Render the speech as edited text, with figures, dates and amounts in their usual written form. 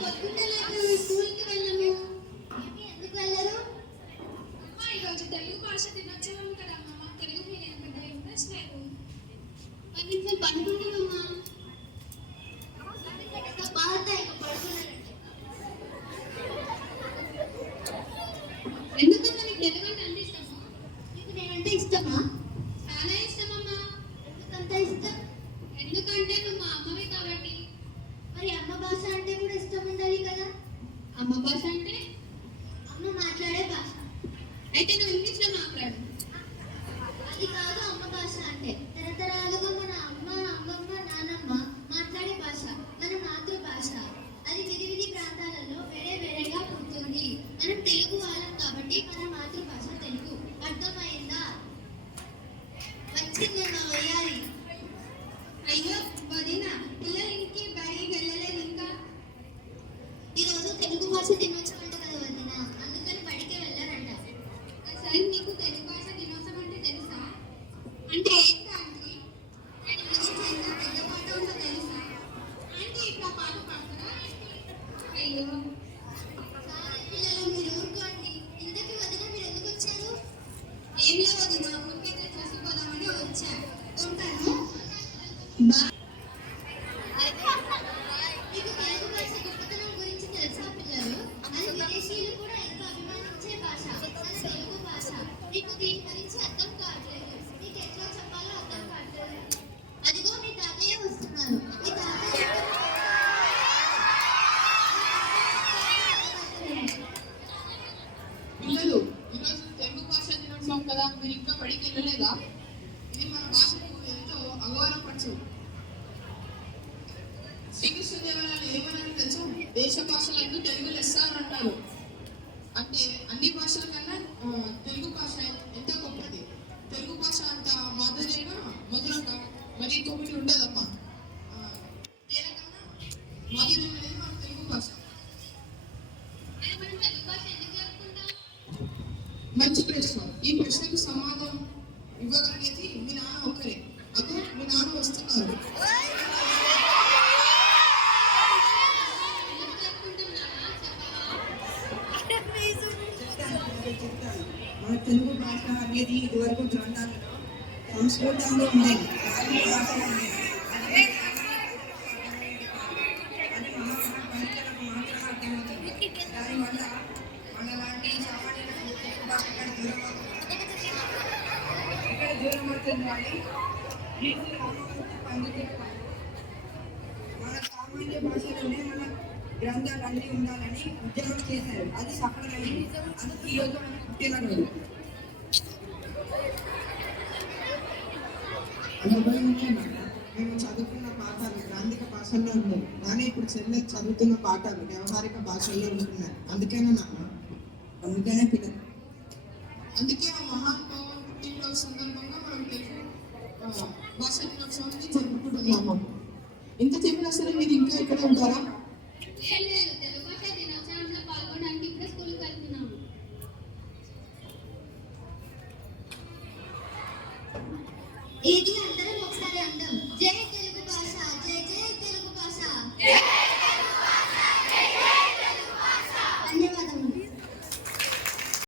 పొద్దున్నే లేక స్కూల్కి వెళ్ళను. ఎందుకు వెళ్ళరు? అమ్మ ఈరోజు తెలుగు భాష దినోత్సవం కదా అమ్మ. తెలుగు మీద పెద్ద ఇంట్రెస్ట్ లేదు. కొంచెం పడుకుంటామమ్మా. బాగా ఇక పడుకున్నారంటే ఎందుకు నీకు తెలుగు అంటే అంత ఇష్టమా? నీకు నేనంటే ఇష్టమా? చాలా ఇష్టమమ్మా. ఎందుకంత ఇష్టం? ఎందుకంటే నువ్వు మా అమ్మవి కాబట్టి. మరి అమ్మ భాష అంటే కూడా ఇష్టం ఉండాలి కదా. అమ్మ భాష అంటే అమ్మ మాట్లాడే భాష. అయితే నువ్వు ఇంగ్లీష్లో మాట్లాడు. అది కాదు అమ్మ భాష అంటే. తరతరాలుగా మన అమ్మ, అమ్మమ్మ, నానమ్మ మాట్లాడే భాష మన మాతృభాష. అది విధి విధి ప్రాంతాలలో వేరే వేరేగా పుడుతుంది. మనం తెలుగు వాళ్ళం కాబట్టి మన మాతృభాష తెలుగు. అర్థమైందా? వచ్చిందమ్మా వేయాలి. అయ్యో వదినా, పిల్లలు ఇంటికి బయటికి వెళ్ళలేదు ఇంకా. ఈరోజు తెలుగు భాష దినోత్సవం అంట కదా వదిన, అందుకని బడికి వెళ్ళారంట. సరే, నీకు తెలుగు భాష దినోత్సవం అంటే తెలుసా? అంటే ఏంటి ఆంటీ? దాని గురించి ఎంత పెద్ద పాట ఉందో తెలుసా? ఆంటీ ఇప్పుడు ఆ పాట పాడతారా? అయ్యో పిల్లలు మీరు ఊరుకోండి. ఇంతకీ వదిన మీరు ఎందుకు వచ్చారు? ఏం లేదు వదినా, ఊరికైతే చూసిపోదామని వచ్చా. ఉంటాను. మీకు తెలుగు భాష గొప్పతనం గురించి తెలుసా పిల్లలు? అది విదేశీయులు కూడా ఎంతో అభిమానించే భాష మన తెలుగు భాష. మీకు దీని గురించి అర్థం కావట్లేదు. మీకు ఎట్లా చెప్పాలో అర్థం కావట్లేదు. అదిగో మీ తాతయ్య వస్తున్నారు. మీ తాతయ్య పిల్లలు, ఈరోజు తెలుగు భాష దినోత్సవం కదా, మీరు ఇంకా బడికి వెళ్ళలేదా? ఇది మన భాషకు ఎంతో అగౌరవపరచు. శ్రీకృష్ణదేవరాయలు ఏమన్నారో తెలుసా? దేశ భాషలందు తెలుగు లెస్స అని అంటారు. అంటే అన్ని భాషల కన్నా తెలుగు భాష ఎంతో గొప్పది. తెలుగు భాష అంత మాధుర్యంగా మధురంగా మరి ఇంకొకటి ఉండదమ్మా. మాధుర్యం అనేది మన తెలుగు భాష. మరి మనం తెలుగు భాష ఎందుకు జరుపుకుంటాం? మంచి ప్రశ్న. ఈ ప్రశ్నకు సమాధానం ఇవ్వగలిగేది మీ నాన్న ఒక్కరే. అదో మీ నాన్న వస్తున్నారు. ఎందుకు జరుపుకుంటున్నానా చెప్పవా? మన తెలుగు భాష అనేది ఇదివరకు గ్రంథాలలో సంస్కృతంలో ఉండేది. అది భాషలో ఉండేది. అది మహాపరిచలకు మాత్రమే అర్థమవుతుంది. దానివల్ల మనలాంటి సామాన్యులకు తెలుగు భాష ఇక్కడ దూరం అవుతుంది. కానీ గ్రీకులు పొందుతున్నారు. మన సామాన్య భాషలోనే మన గ్రంథాలన్నీ ఉండాలని ఉద్యమం చేశారు. అది సఫలమైంది. అందుకు ఈరోజు మనం పుట్టినరోజు. మేము చదువుకున్న పాఠాలు గ్రాంధిక భాషల్లో ఉన్నాయి, కానీ ఇప్పుడు చెల్లె చదువుతున్న పాఠాలు వ్యవహారిక భాషల్లో ఉంటున్నాయి. అందుకేనా నాన్న? అందుకనే పిల్లలు అందుకే ఆ మహానుభావ పుట్టినరోజు సందర్భంగా మనం తెలుగు భాష దినోత్సవాన్ని జరుపుకుంటున్నాము. ఇంత చెప్పినా సరే మీరు ఇంకా ఇక్కడ ఉంటారా? ఏం లేదు, తెలుగు భాష దినోత్సవంలో పాల్గొనడానికి ఇప్పుడు స్కూల్కి వెళ్తున్నాము. ఏది అందరం